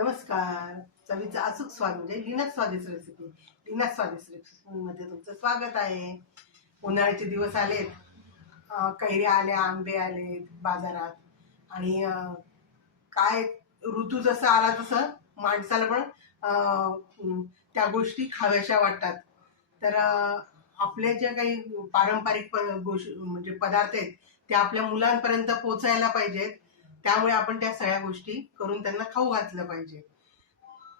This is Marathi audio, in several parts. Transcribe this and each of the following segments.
नमस्कार. चवीचं अचूक स्वाद म्हणजे लीनाच स्वादिष्ट रेसिपी. लीनाच स्वादिष्ट रेसिपीमध्ये तुमचं स्वागत आहे. उन्हाळ्याचे दिवस आलेत. कैऱ्या आल्या, आंबे आलेत बाजारात. आणि काय ऋतू जसा आला तसं माणसाला पण त्या गोष्टी खाव्याशा वाटतात. तर आपल्या ज्या काही पारंपरिक गोष्टी म्हणजे पदार्थ आहेत ते आपल्या मुलांपर्यंत पोचायला पाहिजेत. त्यामुळे आपण त्या सगळ्या गोष्टी करून त्यांना खाऊ घातलं पाहिजे.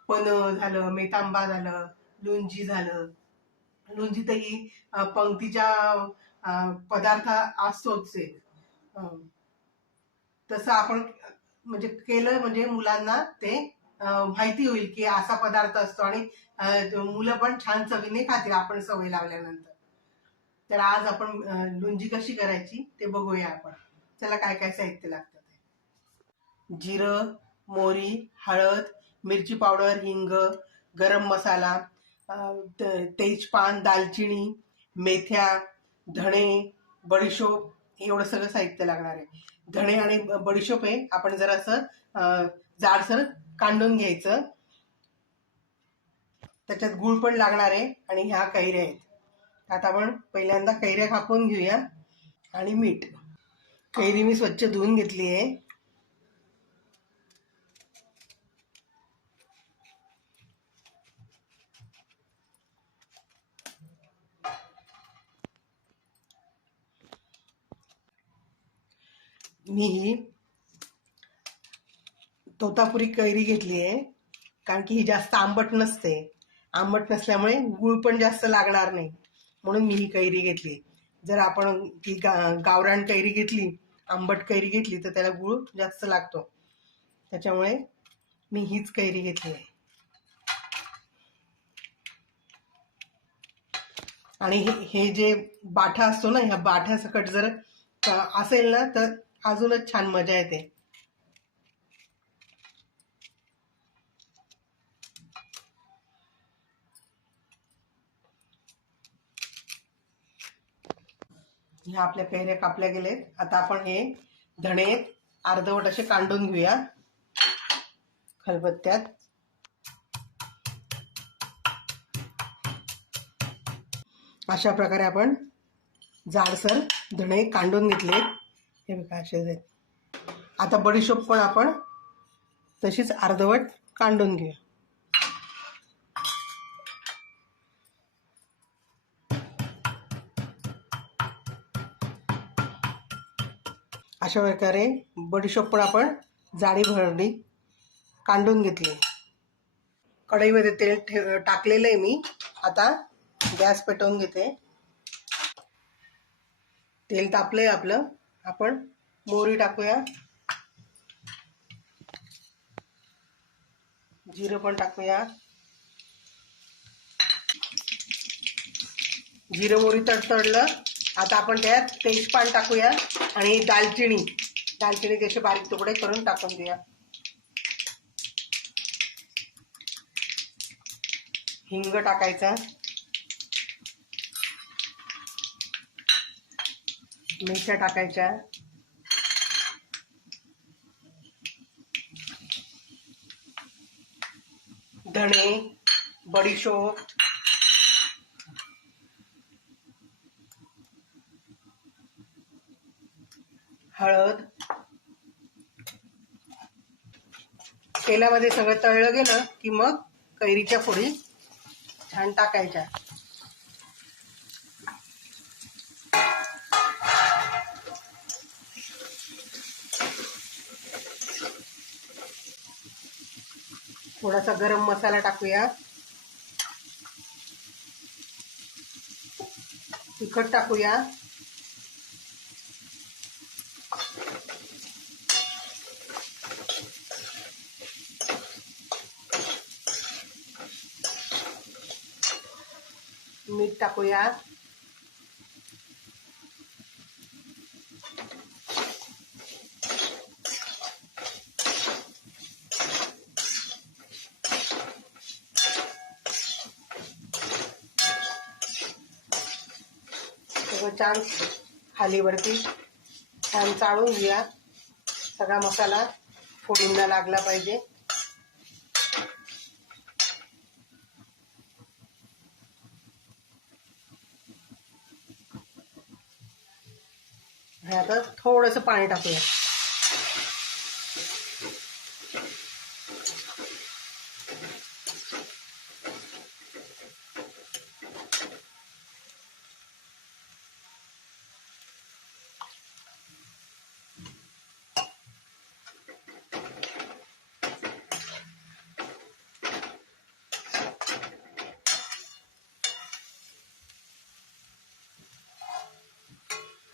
पन्ह झालं, मेतांबा झालं, लोणची झालं. लोणची तर ही पंक्तीच्या पदार्थ असतोच आहे. तसं आपण म्हणजे केलं म्हणजे मुलांना ते माहिती होईल की असा पदार्थ असतो आणि मुलं पण छान चवीने खातील आपण सवय लावल्यानंतर. तर आज आपण लोणची कशी करायची ते बघूया आपण. चला काय काय साहित्य लागतं. जिरं, मोहरी, हळद, मिरची पावडर, हिंग, गरम मसाला, तेजपान, दालचिनी, मेथ्या, धणे, बडीशोप एवढं सगळं साहित्य लागणार आहे. धणे आणि बडीशोप हे आपण जरासं जाडसर कांडून घ्यायचं. त्याच्यात गूळ पण लागणार आहे आणि ह्या कैऱ्या आहेत. आता आपण पहिल्यांदा कैऱ्या कापून घेऊया आणि मीठ. कैरी मी स्वच्छ धुवून घेतली आहे. मी ही तोतापुरी कैरी घेतली आहे कारण की ही जास्त आंबट नसते. आंबट नसल्यामुळे गूळ पण जास्त लागणार नाही म्हणून मी ही कैरी घेतली. जर आपण ती गावरान कैरी घेतली, आंबट कैरी घेतली तर त्याला गूळ जास्त लागतो. त्याच्यामुळे मी हीच कैरी घेतली आहे. आणि हे जे बाठा असतो ना, ह्या बाठ्यासकट जर असेल ना तर अजूनच छान मजा येते. ह्या आपल्या कैऱ्या कापल्या गेलेत. आता आपण हे धणे अर्धवट असे कांडून घेऊया खलबत्त्यात. अशा प्रकारे आपण जाडसर धणे कांडून घेतले. हे बघा असे आहेत. आता बडीशोप पण आपण तशीच अर्धवट कांडून घेऊया. अशा प्रकारे बडीशोप पण आपण जाडी भरडी कांडून घेतली. कढईमध्ये तेल टाकलेलं आहे मी. आता गॅस पेटवून घेते. तेल तापलंय आपलं. आपण मोहरी टाकूया, जिरं पण टाकूया. जिरं मोहरी तडतडलं. आता आपण त्यात तेजपान टाकूया आणि दालचिनी त्याचे बारीक तुकडे करून टाकून देऊया. हिंग टाकायचा, मिरच्या टाकायच्या, धणे, बडीशोप, हळद. तेलामध्ये सगळं तळलं गेलं की मग कैरीच्या फोडी छान टाकायच्या. थोडासा गरम मसाला टाकूया, तिखट टाकूया, मीठ टाकूया, सगळं छान खालीवरती छान चाळून घेऊया. सगळा मसाला फोडींना लागला पाहिजे. हे आता थोडंसं पाणी टाकूया.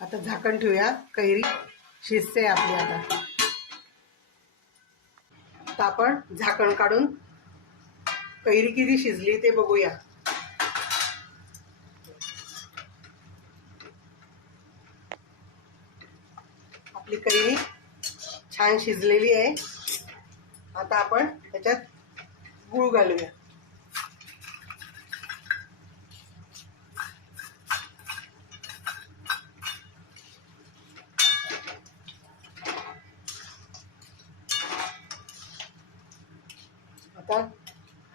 आता झाकण ठेवूया. कैरी शिजते आपली. आता आपण झाकण काढून कैरी किती शिजली ते बघूया. आपली कैरी छान शिजलेली आहे. आता आपण त्याच्यात गूळ घालूया. आता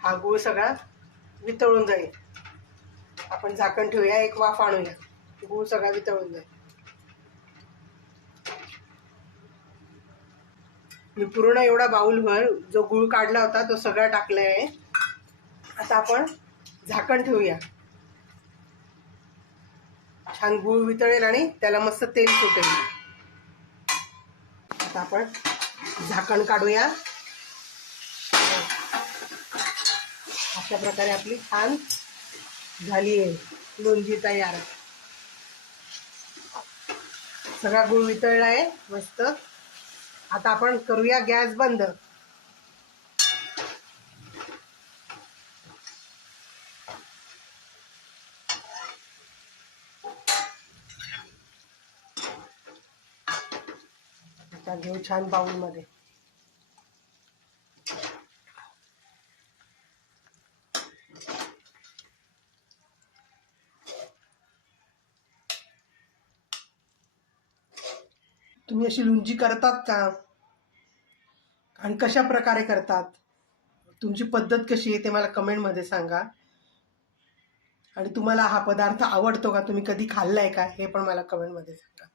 हा गूळ सगळा वितळून जाईल. आपण झाकण ठेवूया, एक वाफ आणूया. गूळ सगळा वितळून जाईल. मी पूर्ण एवढा बाउलभर जो गूळ काढला होता तो सगळा टाकलाय. आता आपण झाकण ठेवूया. छान गूळ वितळेल आणि त्याला मस्त तेल सुटेल. आता आपण झाकण काढूया. अशा प्रकारे आपली छान झाली आहे लोणची तयार. सगळा गूळ वितळला आहे मस्त. आता आपण करूया गॅस बंद. आता घेऊ छान बाउल मध्ये. तुम्ही अशी लोणची करतात का आणि कशा प्रकारे करतात? तुमची पद्धत कशी आहे ते मला कमेंटमध्ये सांगा. आणि तुम्हाला हा पदार्थ आवडतो का? तुम्ही कधी खाल्लाय का हे पण मला कमेंटमध्ये सांगा.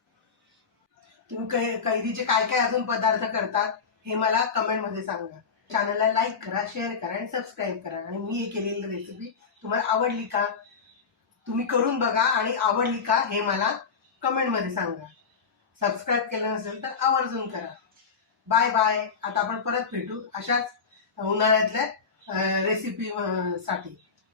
तुम्ही कैरीचे काय काय अजून पदार्थ करतात हे मला कमेंटमध्ये सांगा. चॅनलला लाईक करा, शेअर करा आणि सबस्क्राईब करा. आणि मी हे केलेली रेसिपी तुम्हाला आवडली का? तुम्ही करून बघा आणि आवडली का हे मला कमेंटमध्ये सांगा. सबस्क्राईब केलं नसेल तर आवर्जून करा. Bye bye. आता आपण परत भेटू अशाच उन्हाळ्यातल्या रेसिपी साठी.